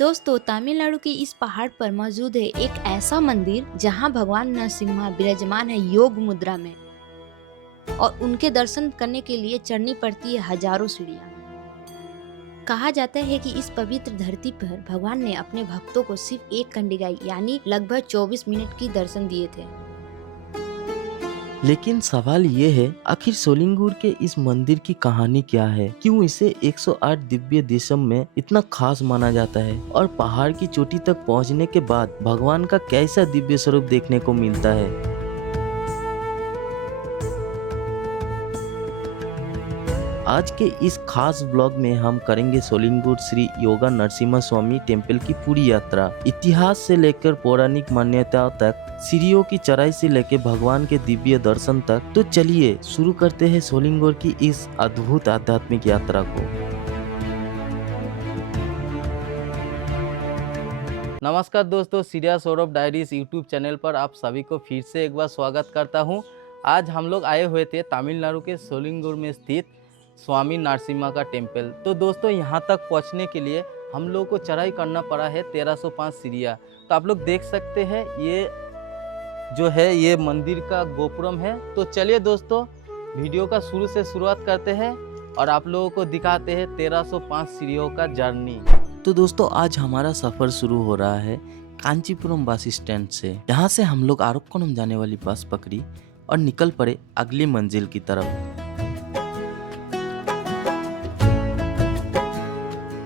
दोस्तों, तमिलनाडु की इस पहाड़ पर मौजूद है एक ऐसा मंदिर जहां भगवान नरसिम्हा विराजमान है योग मुद्रा में और उनके दर्शन करने के लिए चढ़नी पड़ती है हजारों सीढ़ियां। कहा जाता है कि इस पवित्र धरती पर भगवान ने अपने भक्तों को सिर्फ एक कंडिगाई यानी लगभग 24 मिनट की दर्शन दिए थे। लेकिन सवाल ये है, आखिर सोलिंगुर के इस मंदिर की कहानी क्या है? क्यों इसे 108 दिव्य देशम में इतना खास माना जाता है और पहाड़ की चोटी तक पहुंचने के बाद भगवान का कैसा दिव्य स्वरूप देखने को मिलता है? आज के इस खास ब्लॉग में हम करेंगे सोलिंगुर श्री योगा नरसिम्हा स्वामी टेम्पल की पूरी यात्रा। इतिहास से लेकर पौराणिक मान्यताओं तक, सीढ़ियों की चढ़ाई से लेकर भगवान के दिव्य दर्शन तक। तो चलिए शुरू करते हैं सोलिंगुर की इस अद्भुत आध्यात्मिक यात्रा को। नमस्कार दोस्तों, Syria Saurabh diaries YouTube channel पर आप सभी को फिर से एक बार स्वागत करता हूं। आज हम लोग आए हुए थे तमिलनाडु के सोलिंगुर में स्थित स्वामी नरसिम्हा का टेम्पल। तो दोस्तों, यहां तक पहुंचने के लिए हम लोग को चढ़ाई करना पड़ा है 1305 सीढ़ियाँ। तो आप लोग देख सकते हैं, ये जो है ये मंदिर का गोपुरम है। तो चलिए दोस्तों, वीडियो का शुरू से शुरुआत करते हैं और आप लोगों को दिखाते हैं 1305 सीढ़ियों का जर्नी। तो दोस्तों, आज हमारा सफर शुरू हो रहा है कांचीपुरम बस स्टैंड से। यहाँ से हम लोग आरक्कोणम जाने वाली बस पकड़ी और निकल पड़े अगली मंजिल की तरफ।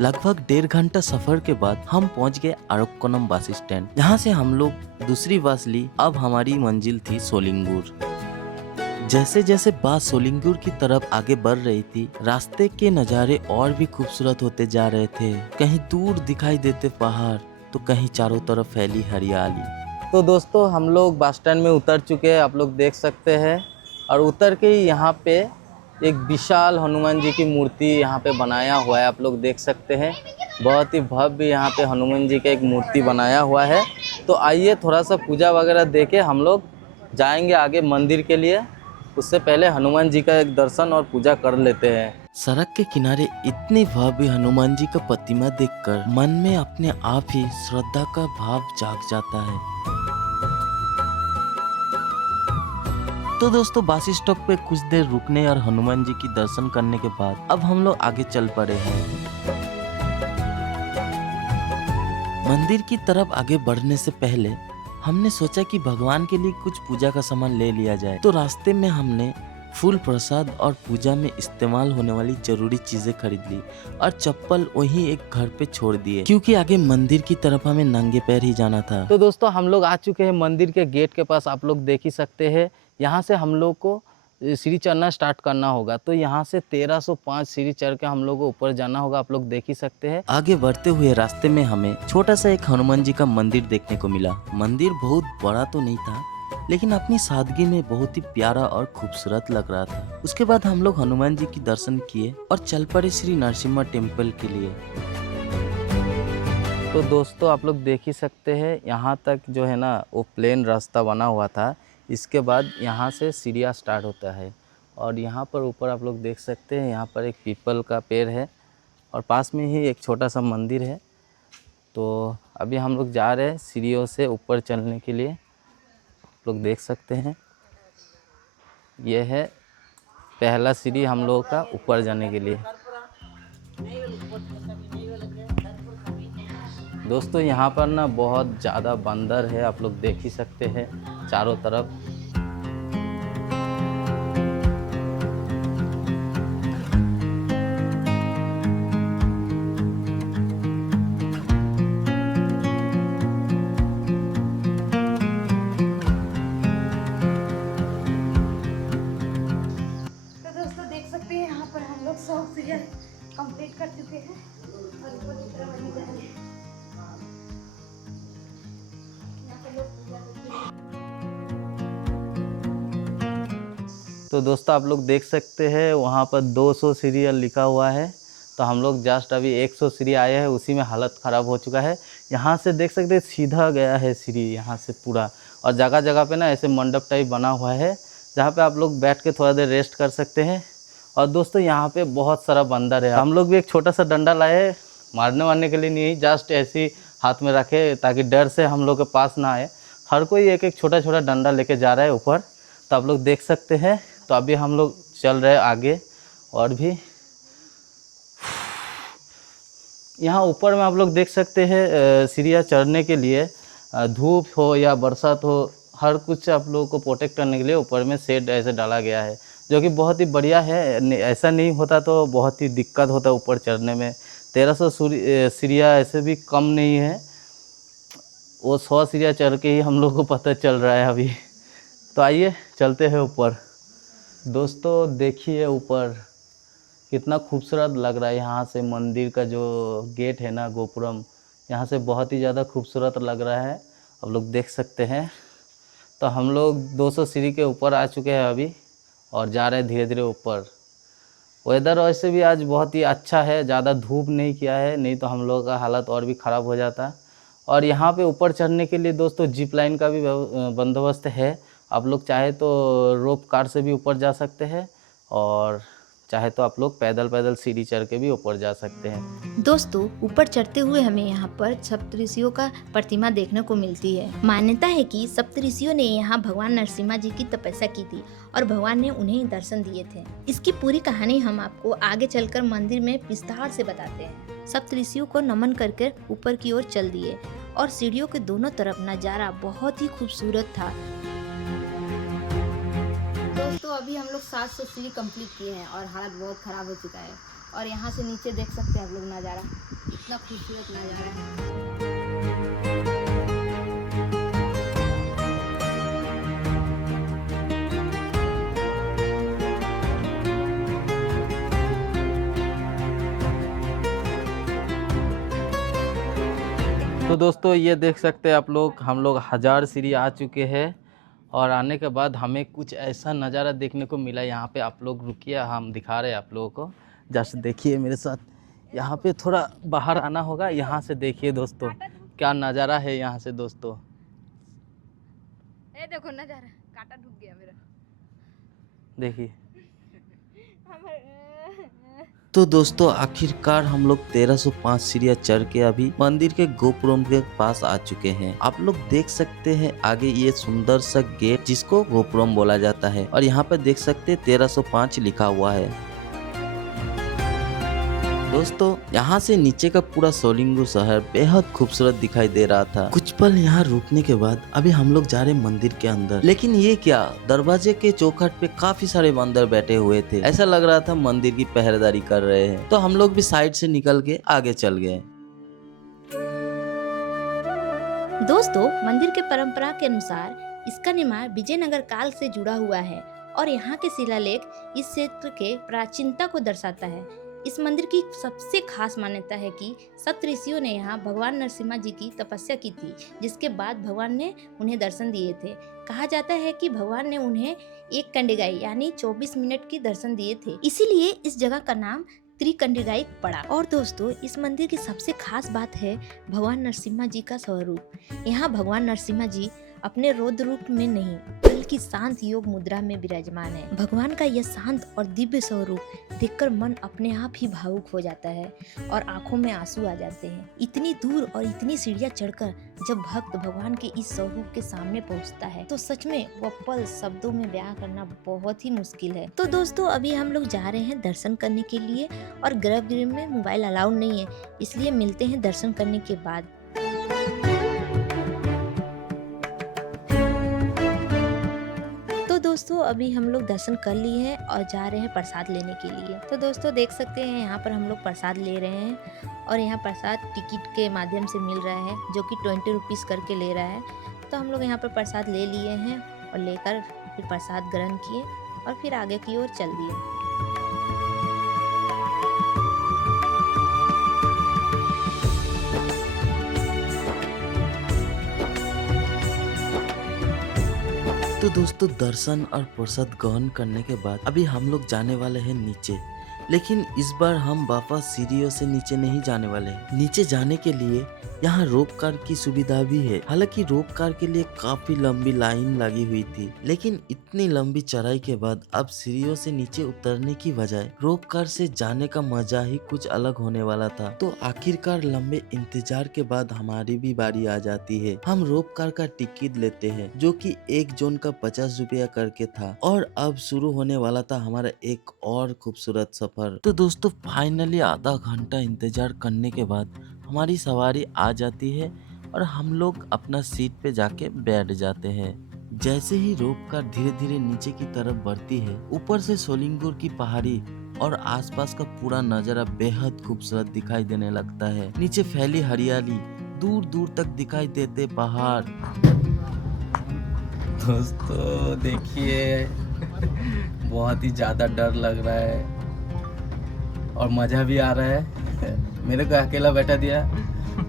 लगभग 1.5 घंटा सफर के बाद हम पहुंच गए आरक्कोणम बस स्टैंड। यहाँ से हम लोग दूसरी बस ली। अब हमारी मंजिल थी सोलिंगुर। जैसे जैसे बस सोलिंगुर की तरफ आगे बढ़ रही थी, रास्ते के नज़ारे और भी खूबसूरत होते जा रहे थे। कहीं दूर दिखाई देते पहाड़, तो कहीं चारों तरफ फैली हरियाली। तो दोस्तों, हम लोग बस स्टैंड में उतर चुके हैं, आप लोग देख सकते हैं। और उतर के यहाँ पे एक विशाल हनुमान जी की मूर्ति यहाँ पे बनाया हुआ है, आप लोग देख सकते हैं। बहुत ही भव्य यहाँ पे हनुमान जी का एक मूर्ति बनाया हुआ है। तो आइए थोड़ा सा पूजा वगैरह देके हम लोग जाएंगे आगे मंदिर के लिए। उससे पहले हनुमान जी का एक दर्शन और पूजा कर लेते हैं। सड़क के किनारे इतने भव्य हनुमान जी का प्रतिमा देखकर मन में अपने आप ही श्रद्धा का भाव जाग जाता है। तो दोस्तों, बस स्टॉप पे कुछ देर रुकने और हनुमान जी की दर्शन करने के बाद अब हम लोग आगे चल पड़े हैं। मंदिर की तरफ आगे बढ़ने से पहले हमने सोचा कि भगवान के लिए कुछ पूजा का सामान ले लिया जाए। तो रास्ते में हमने फूल प्रसाद और पूजा में इस्तेमाल होने वाली जरूरी चीजें खरीद ली और चप्पल वहीं एक घर पे छोड़ दिए, क्योंकि आगे मंदिर की तरफ हमें नंगे पैर ही जाना था। तो दोस्तों, हम लोग आ चुके हैं मंदिर के गेट के पास। आप लोग देख ही सकते हैं, यहाँ से हम लोग को सीढ़ी चढ़ना स्टार्ट करना होगा। तो यहाँ से 1305 सीढ़ी चढ़ के हम लोग को ऊपर जाना होगा, आप लोग देख ही सकते हैं। आगे बढ़ते हुए रास्ते में हमें छोटा सा एक हनुमान जी का मंदिर देखने को मिला। मंदिर बहुत बड़ा तो नहीं था, लेकिन अपनी सादगी में बहुत ही प्यारा और खूबसूरत लग रहा था। उसके बाद हम लोग हनुमान जी की दर्शन किए और चल पड़े श्री नरसिम्हा टेम्पल के लिए। तो दोस्तों, आप लोग देख ही सकते हैं, यहाँ तक जो है ना वो प्लेन रास्ता बना हुआ था। इसके बाद यहाँ से सीढ़ियाँ स्टार्ट होता है और यहाँ पर ऊपर आप लोग देख सकते हैं, यहाँ पर एक पीपल का पेड़ है और पास में ही एक छोटा सा मंदिर है। तो अभी हम लोग जा रहे हैं सीढ़ियों से ऊपर चलने के लिए। आप लोग देख सकते हैं, यह है पहला सीढ़ी हम लोगों का ऊपर जाने के लिए। दोस्तों, यहाँ पर ना बहुत ज़्यादा बंदर है, आप लोग देख ही सकते हैं चारों तरफ। तो दोस्तों, देख सकते हैं यहाँ पर हम लोग 100 सीढ़ियाँ कंप्लीट कर चुके हैं और ऊपर की तरफ अभी जा रहे हैं। यहाँ पर लोग पूजा करते हैं। तो दोस्तों, आप लोग देख सकते हैं वहाँ पर 200 सीढ़ी लिखा हुआ है। तो हम लोग जस्ट अभी 100 सीढ़ी आए हैं, उसी में हालत ख़राब हो चुका है। यहाँ से देख सकते हैं सीधा गया है सीढ़ी यहाँ से पूरा, और जगह जगह पे ना ऐसे मंडप टाइप बना हुआ है जहाँ पे आप लोग बैठ के थोड़ा देर रेस्ट कर सकते हैं। और दोस्तों, यहाँ पे बहुत सारा बंदर है। हम लोग भी एक छोटा सा डंडा लाए मारने वारने के लिए नहीं, जस्ट ऐसे ही हाथ में रखे ताकि डर से हम लोग के पास ना आए। हर कोई एक एक छोटा छोटा डंडा लेके जा रहा है ऊपर, तो आप लोग देख सकते हैं। तो अभी हम लोग चल रहे हैं आगे। और भी यहाँ ऊपर में आप लोग देख सकते हैं सीढ़ियाँ चढ़ने के लिए धूप हो या बरसात हो, हर कुछ आप लोगों को प्रोटेक्ट करने के लिए ऊपर में शेड ऐसे डाला गया है, जो कि बहुत ही बढ़िया है। ऐसा नहीं होता तो बहुत ही दिक्कत होता है ऊपर चढ़ने में। 1300 सीढ़ियाँ ऐसे भी कम नहीं है, वो 100 सीढ़ियाँ चढ़ के ही हम लोग को पता चल रहा है अभी। तो आइए चलते हैं ऊपर। दोस्तों देखिए ऊपर कितना खूबसूरत लग रहा है। यहाँ से मंदिर का जो गेट है ना, गोपुरम, यहाँ से बहुत ही ज़्यादा खूबसूरत लग रहा है, आप लोग देख सकते हैं। तो हम लोग 200 सीढ़ी के ऊपर आ चुके हैं अभी और जा रहे हैं धीरे धीरे ऊपर। वेदर वैसे भी आज बहुत ही अच्छा है, ज़्यादा धूप नहीं किया है, नहीं तो हम लोगों का हालत और भी ख़राब हो जाता। और यहाँ पे ऊपर चढ़ने के लिए दोस्तों जिप लाइन का भी बंदोबस्त है। आप लोग चाहे तो रोप कार से भी ऊपर जा सकते हैं और चाहे तो आप लोग पैदल पैदल सीढ़ी चढ़ के भी ऊपर जा सकते हैं। दोस्तों ऊपर चढ़ते हुए हमें यहाँ पर सप्तऋषियों का प्रतिमा देखने को मिलती है। मान्यता है कि सप्तऋषियों ने यहाँ भगवान नरसिम्हा जी की तपस्या की थी और भगवान ने उन्हें दर्शन दिए थे। इसकी पूरी कहानी हम आपको आगे चलकर मंदिर में विस्तार से बताते हैं। सप्तऋषियों को नमन करके ऊपर की ओर चल दिए और सीढ़ियों के दोनों तरफ नजारा बहुत ही खूबसूरत था। दोस्तों अभी हम लोग 700 सीढ़ी कंप्लीट किए हैं और हालत बहुत ख़राब हो चुका है। और यहाँ से नीचे देख सकते हैं आप लोग नज़ारा, इतना खूबसूरत नज़ारा है। तो दोस्तों ये देख सकते हैं आप लोग, हम लोग 1000 सीढ़ी आ चुके हैं और आने के बाद हमें कुछ ऐसा नज़ारा देखने को मिला। यहाँ पे आप लोग रुकिए, हम दिखा रहे हैं आप लोगों को, जस्ट देखिए मेरे साथ। यहाँ पे थोड़ा बाहर आना होगा, यहाँ से देखिए दोस्तों क्या नज़ारा है यहाँ से दोस्तों। ए देखो नज़ारा, कांटा ढुक गया मेरा, देखिए। तो दोस्तों आखिरकार हम लोग 1305 सीढ़ियाँ चढ़ के अभी मंदिर के गोपुरम के पास आ चुके हैं। आप लोग देख सकते हैं आगे ये सुंदर सा गेट जिसको गोपुरम बोला जाता है और यहाँ पे देख सकते हैं 1305 लिखा हुआ है। दोस्तों यहाँ से नीचे का पूरा सोलिंगुर शहर बेहद खूबसूरत दिखाई दे रहा था। कुछ पल यहाँ रुकने के बाद अभी हम लोग जा रहे मंदिर के अंदर। लेकिन ये क्या, दरवाजे के चौखट पे काफी सारे बंदर बैठे हुए थे। ऐसा लग रहा था मंदिर की पहरेदारी कर रहे हैं। तो हम लोग भी साइड से निकल के आगे चल गए। दोस्तों मंदिर के परंपरा के अनुसार इसका निर्माण विजयनगर काल से जुड़ा हुआ है और यहाँ के शिलालेख इस क्षेत्र के प्राचीनता को दर्शाता है। इस मंदिर की सबसे खास मान्यता है कि सप्तऋषियों ने यहाँ भगवान नरसिम्हा जी की तपस्या की थी, जिसके बाद भगवान ने उन्हें दर्शन दिए थे। कहा जाता है कि भगवान ने उन्हें एक कंडिगाई यानी 24 मिनट की दर्शन दिए थे, इसीलिए इस जगह का नाम त्रिकंडिगाई पड़ा। और दोस्तों इस मंदिर की सबसे खास बात है भगवान नरसिम्हा जी का स्वरूप। यहाँ भगवान नरसिम्हा जी अपने रौद्र रूप में नहीं बल्कि शांत योग मुद्रा में विराजमान है। भगवान का यह शांत और दिव्य स्वरूप देखकर मन अपने आप ही भावुक हो जाता है और आंखों में आंसू आ जाते हैं। इतनी दूर और इतनी सीढ़ियां चढ़कर जब भक्त भगवान के इस स्वरूप के सामने पहुंचता है तो सच में वह पल शब्दों में बयां करना बहुत ही मुश्किल है। तो दोस्तों अभी हम लोग जा रहे हैं दर्शन करने के लिए और गर्भगृह में मोबाइल अलाउड नहीं है, इसलिए मिलते हैं दर्शन करने के बाद। तो दोस्तों अभी हम लोग दर्शन कर लिए हैं और जा रहे हैं प्रसाद लेने के लिए। तो दोस्तों देख सकते हैं यहाँ पर हम लोग प्रसाद ले रहे हैं और यहाँ प्रसाद टिकट के माध्यम से मिल रहा है, जो कि 20 रुपीज़ करके ले रहा है। तो हम लोग यहाँ पर प्रसाद ले लिए हैं और लेकर फिर प्रसाद ग्रहण किए और फिर आगे की ओर चल दिए। तो दोस्तों दर्शन और प्रसाद ग्रहण करने के बाद अभी हम लोग जाने वाले हैं नीचे। लेकिन इस बार हम वापस सीढ़ियों से नीचे नहीं जाने वाले। नीचे जाने के लिए यहाँ रोप कार की सुविधा भी है। हालांकि रोप कार के लिए काफी लंबी लाइन लगी हुई थी, लेकिन इतनी लंबी चढ़ाई के बाद अब सीढ़ियों से नीचे उतरने की बजाय रोप कार से जाने का मजा ही कुछ अलग होने वाला था। तो आखिरकार लंबे इंतजार के बाद हमारी भी बारी आ जाती है। हम रोप कार का टिकट लेते हैं, जो कि एक जोन का 50 रुपया करके था, और अब शुरू होने वाला था हमारा एक और खूबसूरत सफर। तो दोस्तों फाइनली आधा घंटा इंतजार करने के बाद हमारी सवारी आ जाती है और हम लोग अपना सीट पे जाके बैठ जाते हैं। जैसे ही रोप कार धीरे धीरे नीचे की तरफ बढ़ती है, ऊपर से सोलिंगुर की पहाड़ी और आसपास का पूरा नजारा बेहद खूबसूरत दिखाई देने लगता है। नीचे फैली हरियाली, दूर दूर तक दिखाई देते पहाड़। दोस्तों देखिए, बहुत ही ज़्यादा डर लग रहा है और मज़ा भी आ रहा है। मेरे को अकेला बैठा दिया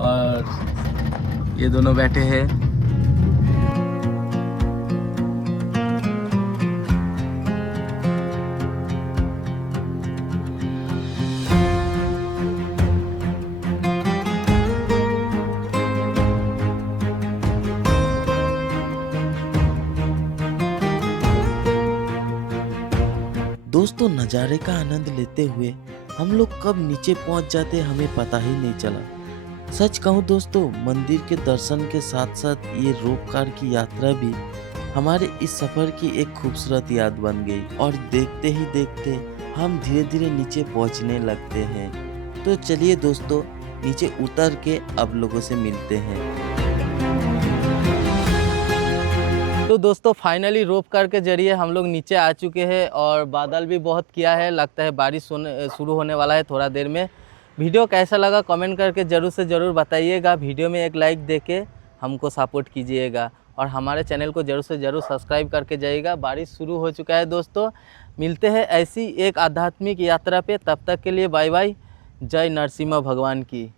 और ये दोनों बैठे हैं। दोस्तों नज़ारे का आनंद लेते हुए हम लोग कब नीचे पहुंच जाते हमें पता ही नहीं चला। सच कहूँ दोस्तों, मंदिर के दर्शन के साथ साथ ये रोप कार की यात्रा भी हमारे इस सफर की एक खूबसूरत याद बन गई, और देखते ही देखते हम धीरे धीरे नीचे पहुंचने लगते हैं। तो चलिए दोस्तों, नीचे उतर के अब लोगों से मिलते हैं। तो दोस्तों फाइनली रोप कार के जरिए हम लोग नीचे आ चुके हैं और बादल भी बहुत किया है, लगता है बारिश शुरू होने वाला है थोड़ा देर में। वीडियो कैसा लगा कमेंट करके ज़रूर से ज़रूर बताइएगा। वीडियो में एक लाइक देके हमको सपोर्ट कीजिएगा और हमारे चैनल को ज़रूर से ज़रूर सब्सक्राइब करके जाइएगा। बारिश शुरू हो चुका है दोस्तों। मिलते हैं ऐसी एक आध्यात्मिक यात्रा पे, तब तक के लिए बाय बाय। जय नरसिम्हा भगवान की।